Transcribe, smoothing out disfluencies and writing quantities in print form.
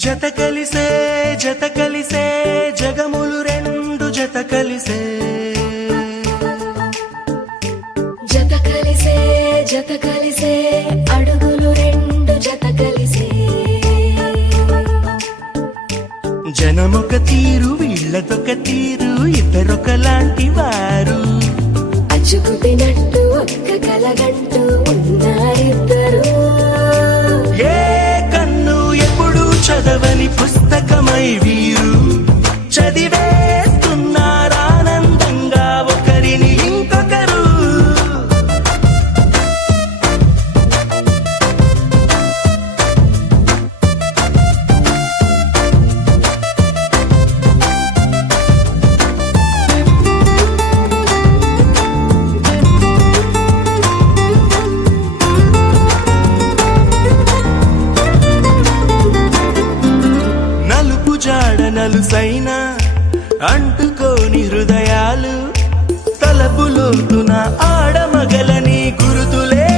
జత కలిసే జగములు రెండు జత కలిసే అడుగులు రెండు జత కలిసే జనమొక తీరు వీళ్ళదొక తీరు ఇద్దరొకలాంటి వారు అచ్చుకుతినట్టు ఒక్క కలగంటూ ఉన్నారిద్దరు ఏ కన్ను ఎప్పుడు చదవని పుస్తకమై వీరు చదివేస్తున్నారానందంగా ఒకరిని ఇంకొకరు నలుపు జాడ నలుసైన అంటుకోని హృదయాలు తలపులోతున ఆడమగలని గురుతులే